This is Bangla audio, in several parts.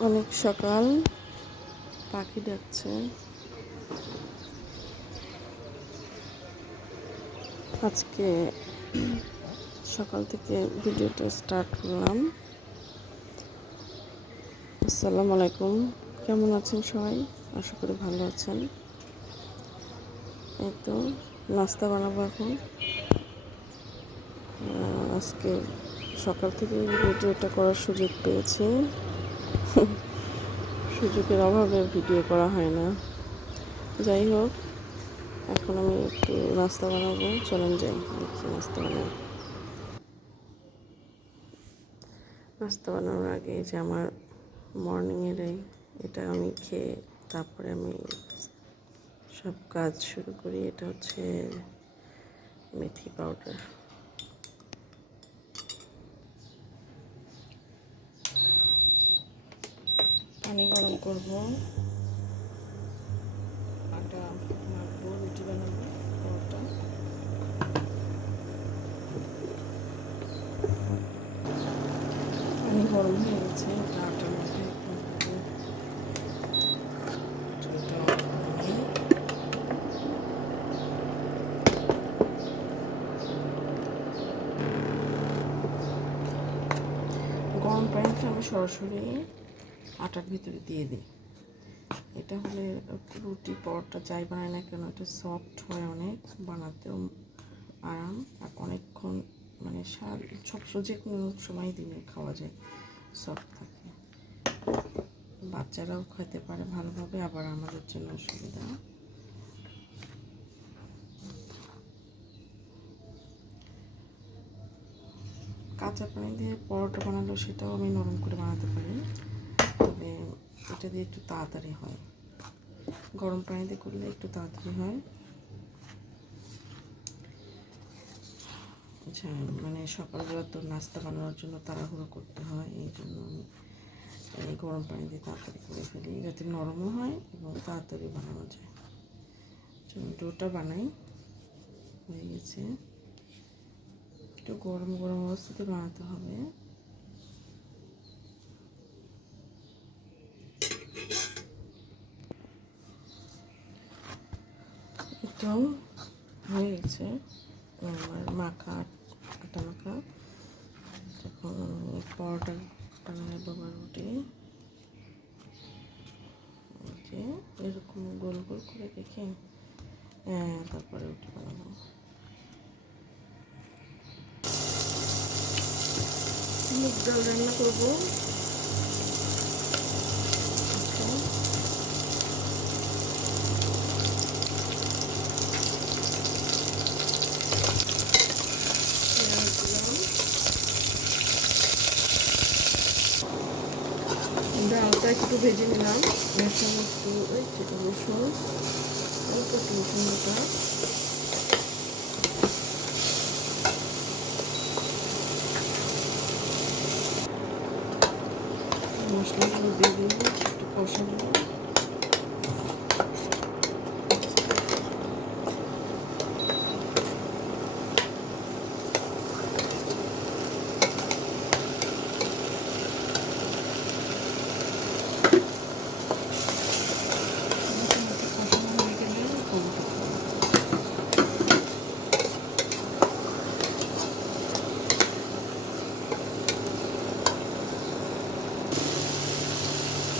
অনেক সকাল, পাখি ডাকছে। আজকে সকাল থেকে ভিডিওটা স্টার্ট করলাম। আসসালামু আলাইকুম, কেমন আছেন সবাই? আশা করি ভালো আছেন। এই তো নাস্তা বানাবো এখন। আজকে সকাল থেকে ভিডিওটা করার সুযোগ পেয়েছি। সুযোগের অভাবে ভিডিও করা হয় না। যাই হোক, এখন আমি একটু নাস্তা বানাবো। চলেন যাই, দেখি নাস্তা বানাই। নাস্তা বানানোর আগে যে আমার মর্নিংয়ের এটা আমি খেয়ে তারপরে আমি সব কাজ শুরু করি। এটা হচ্ছে মেথি পাউডার। পানি গরম করবো, আটা মাখবো, রুটি বানাবো, পরোটা। পানি গরম হয়ে গেছে, আটার মধ্যে গরম পানিটা আমি সরাসরি আটার ভিতরে দিয়ে দিই। এটা হলে রুটি পরোটা যাই বানাই না কেন এটা সফট হয়, অনেক বানাতেও আরাম, আর অনেকক্ষণ মানে যে কোনো সময় দিনে খাওয়া যায়, সফট থাকে। বাচ্চারাও খেতে পারে ভালোভাবে, আবার আমাদের জন্য সুবিধা। কাঁচা পানি দিয়ে পরোটা বানালেও সেটাও আমি নরম করে বানাতে পারি, তবে এটা দিয়ে একটু তাড়াতাড়ি হয়। গরম পানি দিয়ে করলে একটু তাড়াতাড়ি হয়। আচ্ছা, মানে সকালবেলা তো নাস্তা বানানোর জন্য তাড়াহুড়ো করতে হয়, এই জন্য আমি এই গরম পানি দিয়ে তাড়াতাড়ি করে ফেলি, যাতে নরমও হয় এবং তাড়াতাড়ি বানানো যায়। ডোটা বানাই, হয়ে গেছে। একটু গরম গরম অবস্থাতে বানাতে হবে। এটাও হয়ে গেছে আমার মাখা, আটা মাখা। যখন পরোটা বানালে বাবা রুটি এরকম গোল গোল করে রেখে তারপরে রুটি বানাবো। মুগ ডাল রান্না করবো। ডালটা একটু ভেজে নিলাম, রসুন একটু রসুন, অল্প একটু রসুন বাটা, মশলাগুলো দিয়ে দিব, একটু কষাবো।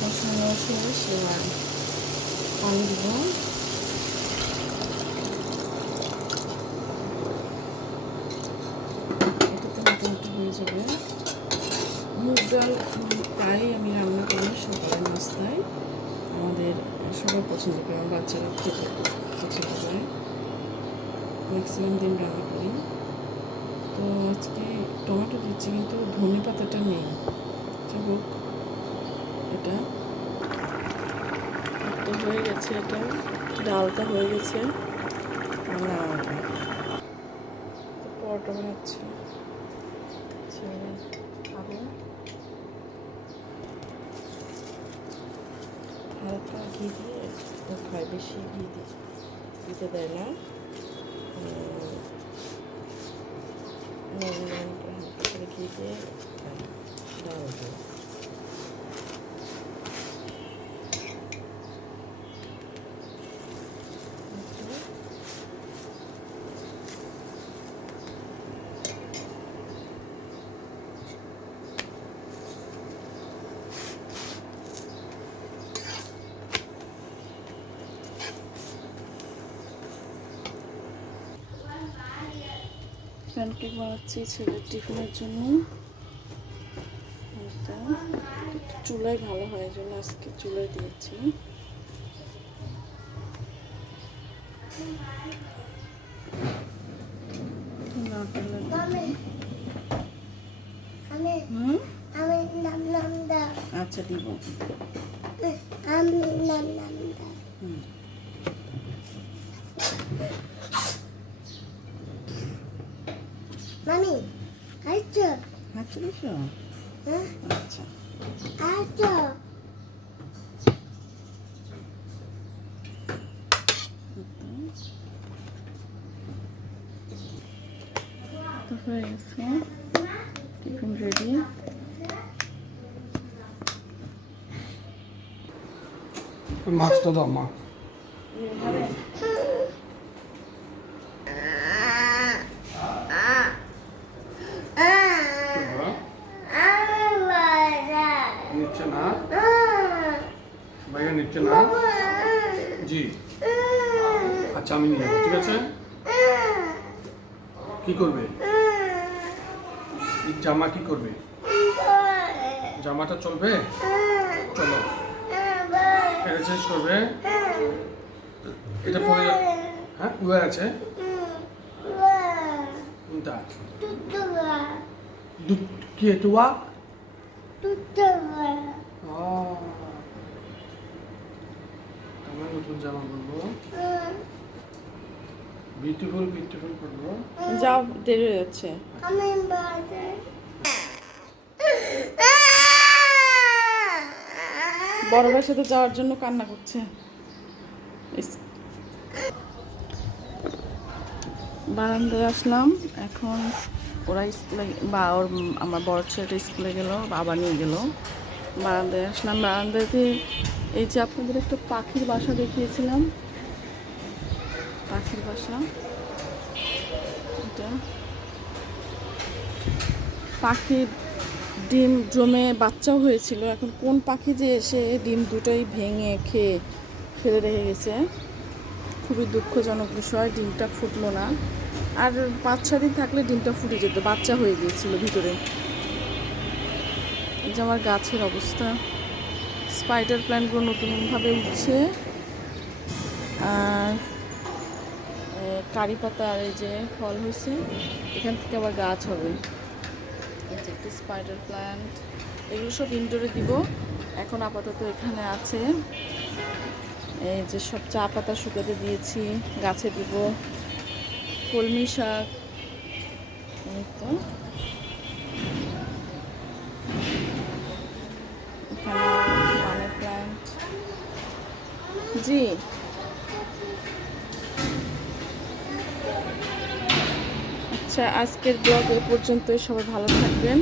কষানো শেষ, এবার পানি দিব। এটাতে মোটামুটি হয়ে যাবে। মুগ ডাল প্রায় আমি রান্না করি সকালের নাস্তায়, আমাদের সবাই পছন্দ করে, আমার বাচ্চারা খেতে পছন্দ করে, ম্যাক্সিমাম দিন রান্না করি। তো আজকে টমেটো দিচ্ছি কিন্তু ধনে পাতাটা নেই। হোক, এটা তো হয়ে গেছে, এটা ডালটা হয়ে গেছে, না পরোটা বানাচ্ছি। খাবে হালকা ঘি দিয়ে খায়, বেশি ঘি দিতে দেয় না, হালকা করে ঘি দিয়ে ডাল দিয়ে। প্যানকেক বানাচ্ছি ছেলের টিফিনের জন্য। এটা চুলায় ভালো হয়, এই জন্য আজকে চুলায় দিয়েছি। আচ্ছা দিব। মামি আচ্ছা হাত চলেছ? আচ্ছা আচ্ছা তো হয়ে গেছে, টিফিন রেডি। মাছটা দাও মা। নিচ্ছে না, ভাইয়া নিচ্ছে না। জি আচ্ছা আমি নিয়ে যাবো, ঠিক আছে। কি করবে? এই জামা কি করবে? জামাটা চলবে? চলো, এটা চেঞ্জ করবে। এটা পরে হ্যাঁ উড়ে আছে কোনটা? কি তুয়া? আমার নতুন জামা বলবো, বিউটিফুল বিউটিফুল করবো। যাও, দেরি হয়ে যাচ্ছে। বড় ভাইয়ের সাথে যাওয়ার জন্য কান্না করছে। বারান্দায় আসলাম এখন। ওরা স্কুলে বা ওর আমার বড় ছেলেটা স্কুলে গেল, বাবা নিয়ে গেল। বারান্দায় আসলাম, বারান্দাতে এই যে আপনাদের একটা পাখির বাসা দেখিয়েছিলাম, পাখির বাসা এটা। পাখির ডিম জমে বাচ্চাও হয়েছিল, এখন কোন পাখি যে এসে ডিম দুটোই ভেঙে খেয়ে ফেলে রেখে গেছে। খুবই দুঃখজনক বিষয়, ডিমটা ফুটলো না। আর 5-6 দিন থাকলে ডিমটা ফুটে যেত, বাচ্চা হয়ে গিয়েছিল ভিতরে। এই যে আমার গাছের অবস্থা, স্পাইডার প্ল্যান্টগুলো নতুনভাবে উঠছে। আর কারি পাতা আর এই যে ফল হয়েছে, এখান থেকে আবার গাছ হবে। এই যে একটি স্পাইডার প্ল্যান্ট, এগুলো সব ইনডোরে দিব। এখন আপাতত এখানে আছে। এই যে সব চা পাতা শুকাতে দিয়েছি, গাছে দিব। কলমি শাক, এই তো এখানে মানি প্ল্যান্ট। জি আচ্ছা, আজকের ব্লগ এ পর্যন্তই। সবাই ভালো থাকবেন।